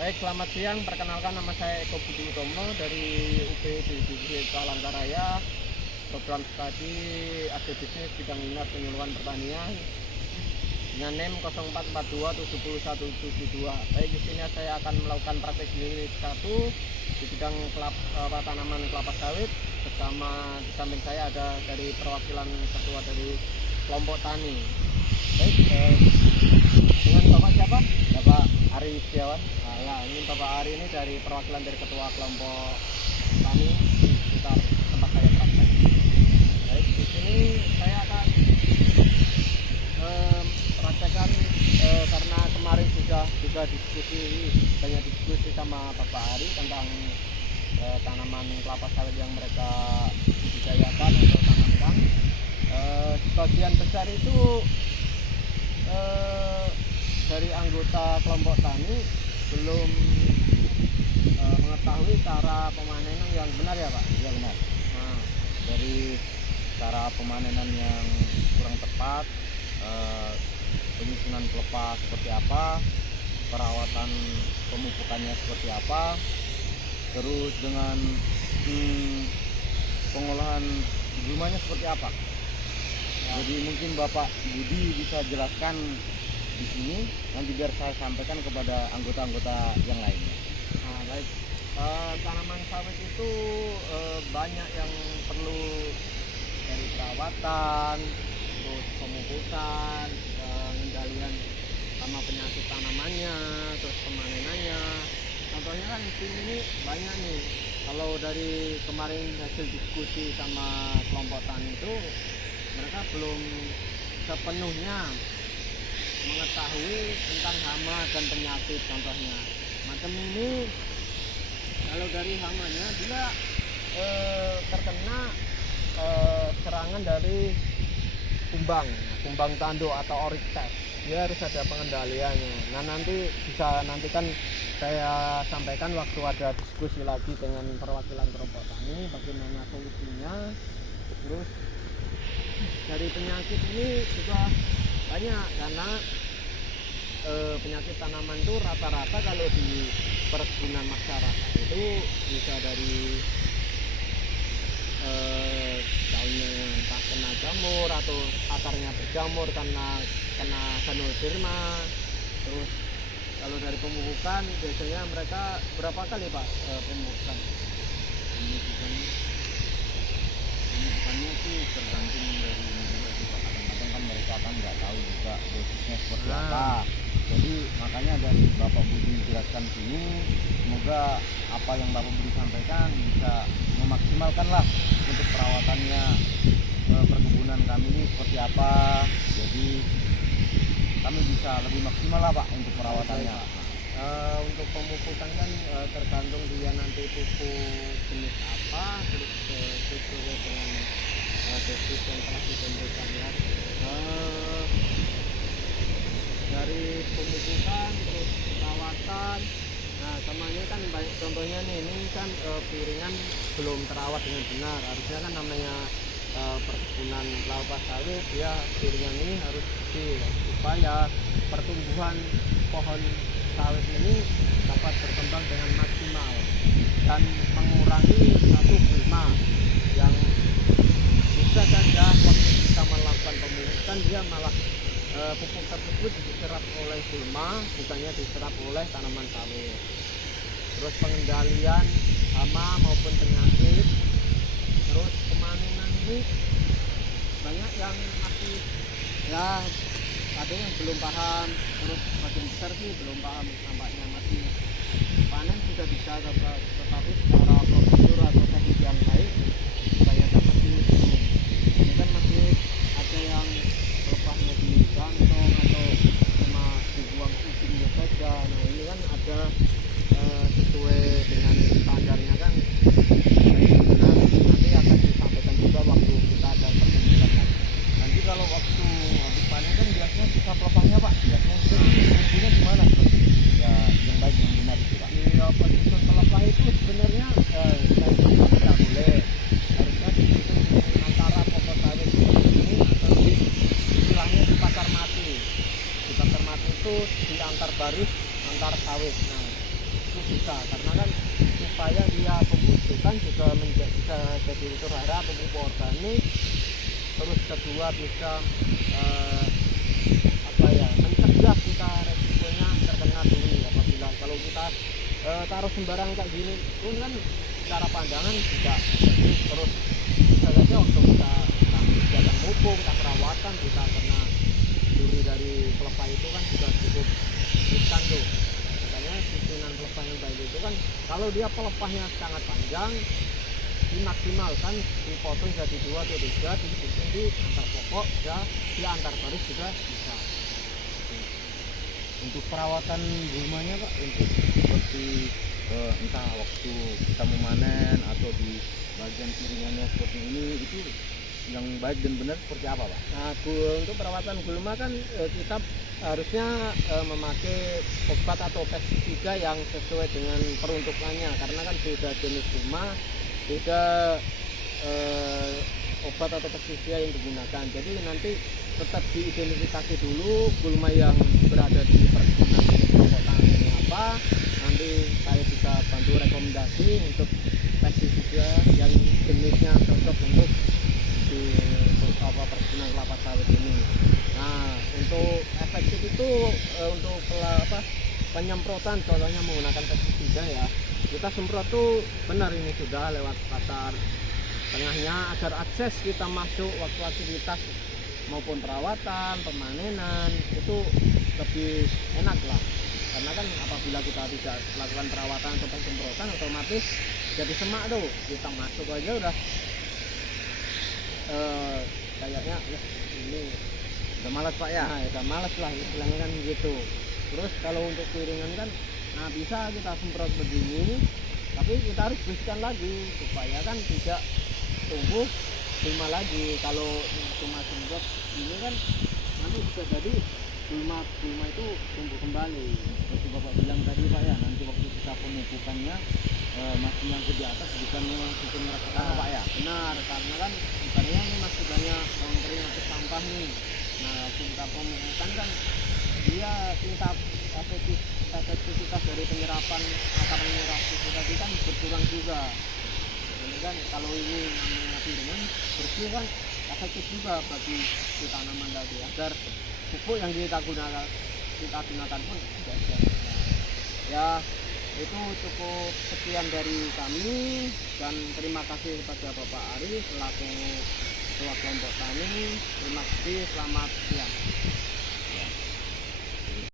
Baik, selamat siang. Perkenalkan, nama saya Eko Budi Utomo dari UB di Palangkaraya. Program studi agribisnis bidang minat penyuluhan pertanian dengan NIM 0442707172. Baik, di sini saya akan melakukan praktek klinik 1 di bidang tanaman kelapa sawit. Bersama di samping saya ada dari perwakilan ketua dari kelompok tani. Baik, dengan Bapak siapa? Bapak Ari Setiawan. Nah, ini Bapak Ari ini dari perwakilan dari ketua kelompok tani di sekitar tempat saya praktek. Baik, di sini saya akan praktekkan karena kemarin sudah banyak diskusi sama Bapak Ari tentang tanaman kelapa sawit yang mereka budidayakan atau tanamkan. Sebagian besar itu dari anggota kelompok tani belum mengetahui cara pemanenan yang benar ya Pak? Ya benar. Nah, Dari cara pemanenan yang kurang tepat, penyusunan pelepah seperti apa, perawatan pemupukannya seperti apa, terus dengan pengolahan gulmanya seperti apa. ya. Jadi mungkin Bapak Budi bisa jelaskan di sini, nanti biar saya sampaikan kepada anggota-anggota yang lainnya. Nah, baik. Tanaman sawit itu banyak yang perlu dari perawatan, terus pemupukan, pengendalian sama penyakit tanamannya, terus pemanenannya. Contohnya kan di sini banyak nih. Kalau dari kemarin hasil diskusi sama kelompok tani itu, mereka belum sepenuhnya mengetahui tentang hama dan penyakit. Contohnya macam ini, kalau dari hamanya dia terkena serangan dari kumbang tanduk atau orites. Dia harus ada pengendaliannya. Nah, nanti kan saya sampaikan waktu ada diskusi lagi dengan perwakilan kelompok tani bagaimana solusinya. Terus dari penyakit ini juga banyak, karena penyakit tanaman itu rata-rata kalau di perkebunan masyarakat itu bisa dari daunnya entah kena jamur atau akarnya berjamur karena kena ganoderma. Terus kalau dari pemupukan biasanya mereka berapa kali Pak pemupukan? Pemupukannya sih tergantung dari individu sih Pak. Kadang-kadang kan mereka kan nggak tahu juga dosisnya seperti apa. Jadi makanya dari Bapak Budi jelaskan sini, semoga apa yang Bapak Budi sampaikan bisa memaksimalkan lah untuk perawatannya perkebunan kami ini seperti apa. Jadi kami bisa lebih maksimal lah Pak untuk perawatannya. Untuk pemupukan kan tergantung dia nanti pupuk jenis apa, terus sesuai dengan dosis yang telah ditentukan ya. Dari pemupukan terus perawatan. Nah, semuanya kan banyak contohnya nih, ini kan piringan belum terawat dengan benar. Harusnya kan namanya perkebunan kelapa sawit ya, piringan ini harus bersih supaya pertumbuhan pohon sawit ini dapat berkembang dengan maksimal dan mengurangi satu gulma yang bisa saja waktu kita melakukan pemupukan dia malah pupuk tersebut diserap oleh gulma, bukannya diserap oleh tanaman sawit. Terus pengendalian hama maupun penyakit, terus pemanenan ini banyak yang masih ya ada yang belum paham. Terus bagian besar sih belum paham, nampaknya masih panen sudah bisa, tetapi secara prosedur atau teknik yang baik kebanyakan masih belum. Ini kan masih ada yang pelepahnya digantung atau cuma dibuang ujungnya saja. Nah, ini kan ada sesuai dengan standarnya kan benar, nanti akan disampaikan juga waktu kita ada pertemuan lagi. Nanti kalau waktu habis panen kan biasanya sisa pelepahnya Pak, biasanya fungsinya gimana ya yang baik yang benar itu Pak? Iya, penyusun pelepah itu sebenarnya tidak boleh. Harusnya disusun antara pokok sawit ini atau di istilahnya di pacar mati. Di pacar mati itu di antar baris antar sawit. Nah, bisa, karena kan supaya dia pembusukan juga bisa jadi unsur hara atau pupuk organik. Terus kedua bisa mencegah kita resikonya terkena duri apabila kalau kita taruh sembarang kayak gini pun kan cara pandangan tidak jernih, terus bisa saja waktu kita kegiatan pupuk, kita perawatan, kita kena duri dari pelepah itu kan juga cukup riskan tuh. Makanya susunan pelepah yang baik itu kan kalau dia pelepahnya sangat panjang, dimaksimalkan, dipotong jadi 2 atau 3, disusun di antar pokok ya, di antar baris juga bisa. Untuk perawatan gulmanya Pak, untuk seperti entah waktu kita memanen atau di bagian piringannya seperti ini, itu yang baik dan benar seperti apa Pak? Nah, untuk perawatan gulma kan kita harusnya memakai obat atau pestisida yang sesuai dengan peruntukannya, karena kan beda jenis gulma, beda obat atau pestisida yang digunakan. Jadi nanti tetap diidentifikasi dulu gulma yang berada di perkebunan kota ini apa, nanti saya bisa bantu rekomendasi untuk pestisida yang jenisnya cocok untuk di perkebunan kelapa sawit ini. Nah, untuk efektif itu untuk penyemprotan, contohnya menggunakan pestisida ya, kita semprot tuh benar ini sudah lewat pasar tengahnya, agar akses kita masuk waktu aktivitas maupun perawatan, pemanenan itu lebih enak lah. Karena kan apabila kita tidak melakukan perawatan atau penyemprotan, otomatis jadi semak tuh, kita masuk aja udah kayaknya ya ini Udah malas Pak ya? nah, udah males lah istilahnya kan gitu. Terus kalau untuk piringan kan, nah bisa kita semprot begini, tapi kita harus bersihkan lagi supaya kan tidak tumbuh gulma lagi. Kalau cuma semprot ini kan nanti bisa jadi gulma itu tumbuh kembali. Seperti Bapak bilang tadi Pak ya, nanti waktu kita pemupukannya masih nyangkut di atas, bukan sistem mereka Pak ya? Benar, karena kan ibaratnya ini masih banyak pohon kering atau sampah nih. Nah, kita pemupukan kan dia tingkat efektivitas dari penyerapan akar mineral itu tadi kan berkurang juga. Jadi kan kalau ini namanya piringan bersih kan efektif juga bagi si tanaman tadi, agar pupuk yang kita gunakan pun tidak sia-sia. Ya, itu cukup sekian dari kami, dan terima kasih kepada Bapak Ari selaku ketua kelompok tani. Terima kasih, selamat siang.